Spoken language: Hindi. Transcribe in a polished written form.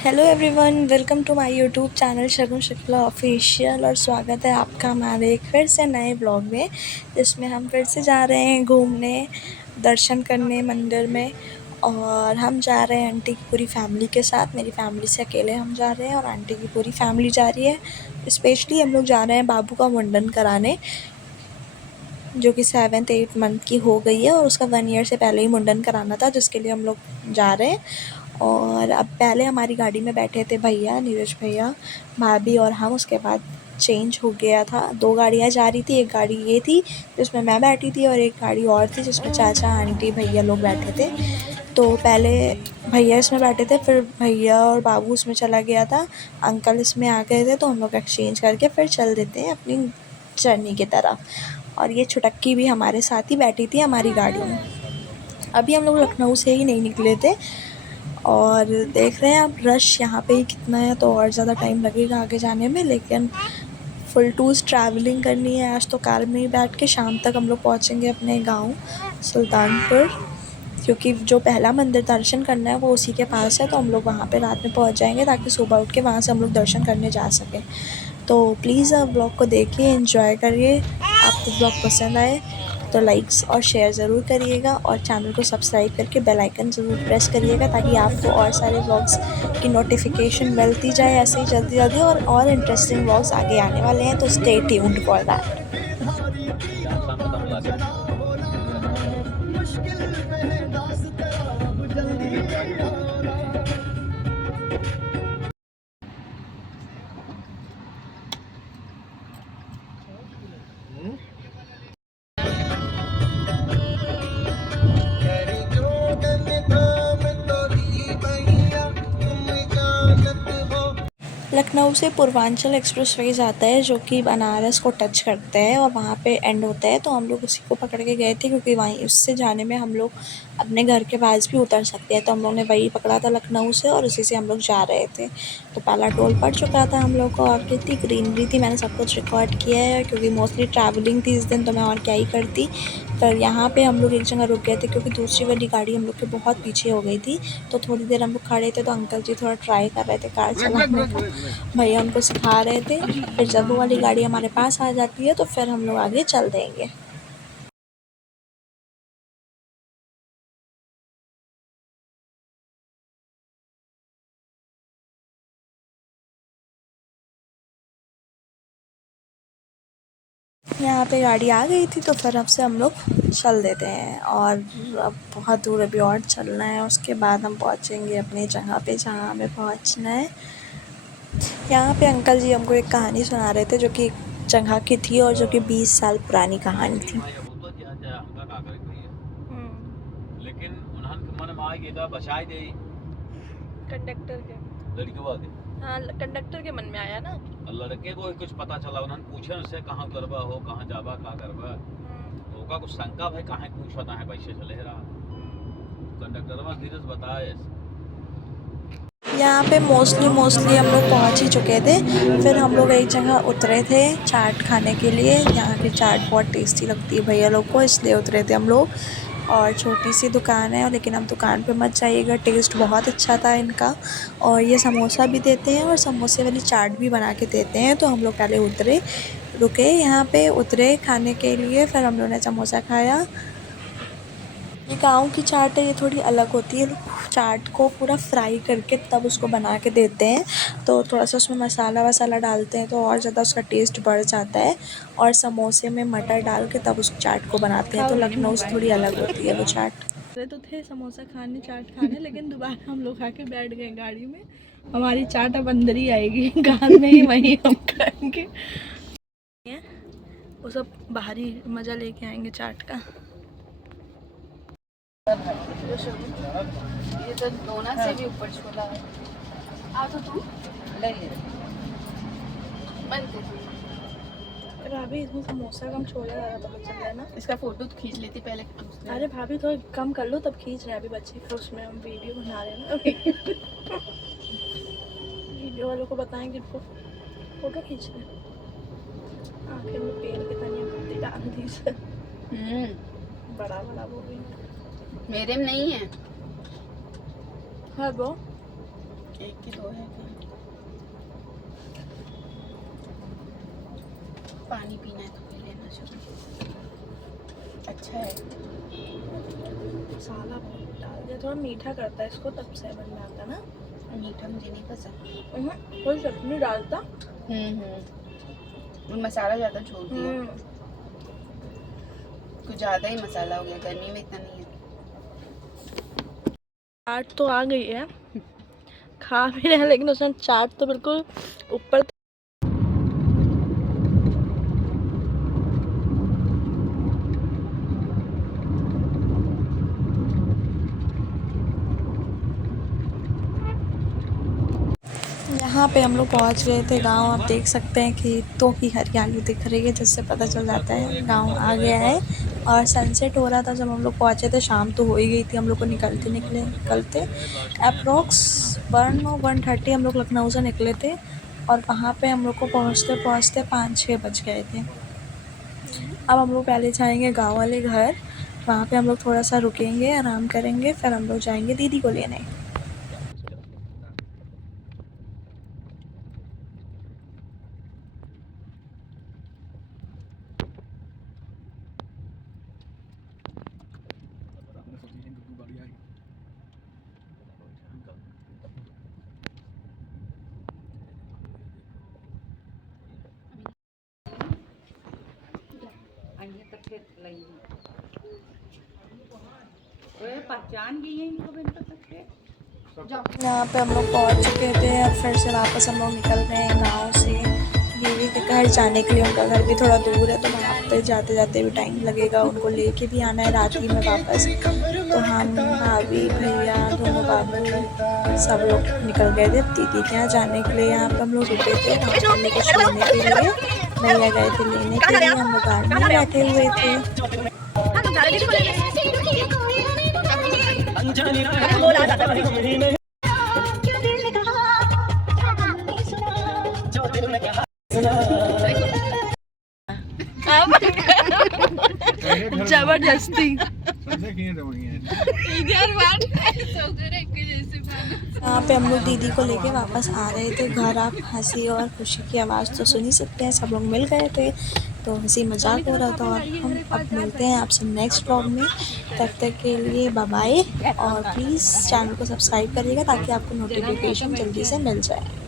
Hello everyone, welcome to my YouTube channel Shagun Shukla official. और स्वागत है आपका हमारे एक फिर से नए ब्लॉग में, जिसमें हम फिर से जा रहे हैं घूमने, दर्शन करने मंदिर में। और हम जा रहे हैं आंटी की पूरी फैमिली के साथ। मेरी फैमिली से अकेले हम जा रहे हैं और आंटी की पूरी फैमिली जा रही है। स्पेशली हम लोग जा रहे हैं बाबू का मुंडन कराने, जो कि 7-8 मंथ की हो गई है और उसका 1 ईयर से पहले ही मुंडन कराना था, जिसके लिए हम लोग जा रहे हैं। और अब पहले हमारी गाड़ी में बैठे थे भैया, नीरज भैया, भाभी और हम। उसके बाद चेंज हो गया था, 2 गाड़ियाँ जा रही थी। एक गाड़ी ये थी जिसमें मैं बैठी थी और एक गाड़ी और थी जिसमें चाचा आंटी भैया लोग बैठे थे। तो पहले भैया इसमें बैठे थे, फिर भैया और बाबू उसमें चला गया था, अंकल इसमें आ गए थे, तो हम लोग एक्सचेंज करके फिर चल देते हैं अपनी जर्नी की तरफ। और ये छुटक्की भी हमारे साथ ही बैठी थी हमारी गाड़ी में। अभी हम लोग लखनऊ से ही नहीं निकले थे और देख रहे हैं आप रश यहाँ पे ही कितना है, तो और ज़्यादा टाइम लगेगा आगे जाने में। लेकिन फुल टूर्स ट्रैवलिंग करनी है आज, तो कार में ही बैठ के शाम तक हम लोग पहुँचेंगे अपने गांव सुल्तानपुर, क्योंकि जो पहला मंदिर दर्शन करना है वो उसी के पास है। तो हम लोग वहाँ पे रात में पहुँच जाएंगे ताकि सुबह उठ के वहाँ से हम लोग दर्शन करने जा सकें। तो प्लीज़ आप ब्लॉग को देखिए, एंजॉय करिए। आपको ब्लॉग पसंद आए तो लाइक्स और शेयर ज़रूर करिएगा और चैनल को सब्सक्राइब करके बेल आइकन ज़रूर प्रेस करिएगा, ताकि आपको और सारे व्लॉग्स की नोटिफिकेशन मिलती जाए ऐसे ही जल्दी जल्दी। और इंटरेस्टिंग व्लॉग्स आगे आने वाले हैं, तो stay tuned for that. Lucknow से पूर्वांचल एक्सप्रेसवे जाता है, जो कि बनारस को टच करता है और वहाँ पे एंड होता है। तो हम लोग उसी को पकड़ के गए थे, क्योंकि वहीं उससे जाने में हम लोग अपने घर के पास भी उतर सकते हैं। तो हम लोग ने वही पकड़ा था लखनऊ से और उसी से हम लोग जा रहे थे। तो पहला टोल पड़ चुका था हम लोग को और कितनी ग्रीनरी थी, मैंने सब कुछ रिकॉर्ड किया है, क्योंकि मोस्टली ट्रैवलिंग थी इस दिन, तो मैं और क्या ही करती। पर यहाँ पे हम लोग एक जगह रुक गए थे, क्योंकि दूसरी वाली गाड़ी हम लोग के बहुत पीछे हो गई थी। तो थोड़ी देर हम लोग खड़े थे, तो अंकल जी थोड़ा ट्राई कर रहे थे कार चलाने का, भैया उनको सिखा रहे थे। फिर जब वो वाली गाड़ी हमारे पास आ जाती है तो फिर हम लोग आगे चल देंगे। यहाँ पे गाड़ी आ गई थी, तो फिर अब से हम लोग चल देते हैं। और अब बहुत दूर अभी और चलना है, उसके बाद हम पहुँचेंगे अपनी जगह पे जहाँ हमें पहुँचना है। यहाँ पे अंकल जी हमको एक कहानी सुना रहे थे, जो कि एक जगह की थी और जो कि 20 साल पुरानी कहानी थी। लेकिन उन्हन मन में आई गेदा बचाई दे कंडक्टर के लड़के के। हाँ, कंडक्टर के मन में आया ना। लड़के को कुछ पता चला, उन्हन पूछे उससे कहाँ करबा हो, कहाँ जाबा, का करबा। तो का कुछ शंका भाई कहाँ पूछता है, पैसे चले रहा कंडक्टरवा धीरज बताए। यहाँ पे मोस्टली हम लोग पहुँच ही चुके थे। फिर हम लोग एक जगह उतरे थे चाट खाने के लिए। यहाँ की चाट बहुत टेस्टी लगती है भैया लोग को, इसलिए उतरे थे हम लोग। और छोटी सी दुकान है, लेकिन हम दुकान पे मत जाइएगा, टेस्ट बहुत अच्छा था इनका। और ये समोसा भी देते हैं और समोसे वाली चाट भी बना के देते हैं। तो हम लोग पहले रुके यहाँ पे, उतरे खाने के लिए। फिर हम लोगों ने समोसा खाया। ये गाँव की चाट है, ये थोड़ी अलग होती है। चाट को पूरा फ्राई करके तब उसको बना के देते हैं, तो थोड़ा सा उसमें मसाला वसाला डालते हैं तो और ज़्यादा उसका टेस्ट बढ़ जाता है। और समोसे में मटर डाल के तब उस चाट को बनाते हैं, तो लखनऊ से थोड़ी अलग होती है वो चाट। अरे तो थे समोसा खाने, चाट खाने, लेकिन दोबारा हम लोग आके बैठ गए गाड़ी में। हमारी चाट अब अंदर ही आएगी, कार में ही वहीं हम खाएंगे। वो सब बाहरी मजा लेके आएंगे चाट का। ये तो दोना से भी ऊपर छोला है। आ तो तू ले ले बनते भाभी इसमें समोसा कम, छोला ज़्यादा पता चल रहा है ना। इसका फोटो तो खींच लेती पहले। अरे भाभी थोड़ा कम कर लो, तब खींच रहे हैं अभी बच्चे, फिर उसमें हम वीडियो बना रहे हैं ना। वीडियो वालों को बताएंगे इनको फोटो खींच रहे हैं। आखिर में पेड़ के तने पत्ती डाल दी से बड़ा बड़ा वो भी मेरे में नहीं है। है वो 1 की 2 है कहीं। पानी पीना है तो पी लेना शुरू। अच्छा है। मसाला बहुत डाल दिया, थोड़ा मीठा करता है इसको, तब सेवन में आता ना। मीठा मुझे नहीं पसंद। कोई चटनी डालता। मसाला ज़्यादा छोड़ दिया, कुछ ज़्यादा ही मसाला हो गया, गर्मी में इतना नहीं है। चाट तो आ गई है, खा भी रहे हैं, लेकिन उसमें चाट तो बिल्कुल ऊपर। यहाँ पे हम लोग पहुँच गए थे गांव। आप देख सकते हैं खेतों की हरियाली दिख रही है, जिससे पता चल जाता है गांव आ गया है। और सनसेट हो रहा था जब हम लोग पहुँचे थे, शाम तो हो ही गई थी। हम लोग को निकलते अप्रोक्स 1:30 हम लोग लखनऊ से निकले थे, और वहाँ पे हम लोग को पहुँचते 5-6 बज गए थे। अब हम लोग पहले जाएंगे गाँव वाले घर, वहाँ पे हम लोग थोड़ा सा रुकेंगे, आराम करेंगे, फिर हम लोग जाएंगे दीदी को लेने। पहचान गई है इनको बिन पता। यहाँ पे हम लोग पहुँच चुके थे, और फिर से वापस हम लोग निकल गए हैं गाँव से दीदी के घर जाने के लिए। उनका घर भी थोड़ा दूर है, तो वहाँ पे जाते जाते भी टाइम लगेगा। उनको लेके भी आना है रात ही में वापस। तो हम भाभी भैया दोनों बाबू सब लोग निकल गए थे दीदी के यहाँ जाने के लिए। यहाँ पे हम लोग रुके थे हम लोग कुछ लेने के लिए, भैया गए थे लेने के लिए, हम लोग गाड़ी में बैठे हुए थे। जबरदस्ती। यहाँ पे हम लोग दीदी को लेके वापस आ रहे थे घर। आप हंसी और खुशी की आवाज़ तो सुन ही सकते हैं, सब लोग मिल गए थे तो हंसी मजाक हो रहा था। और हम अब मिलते हैं आपसे नेक्स्ट व्लॉग में, तब तक के लिए बाय बाय। और प्लीज़ चैनल को सब्सक्राइब करिएगा ताकि आपको नोटिफिकेशन जल्दी से मिल जाए।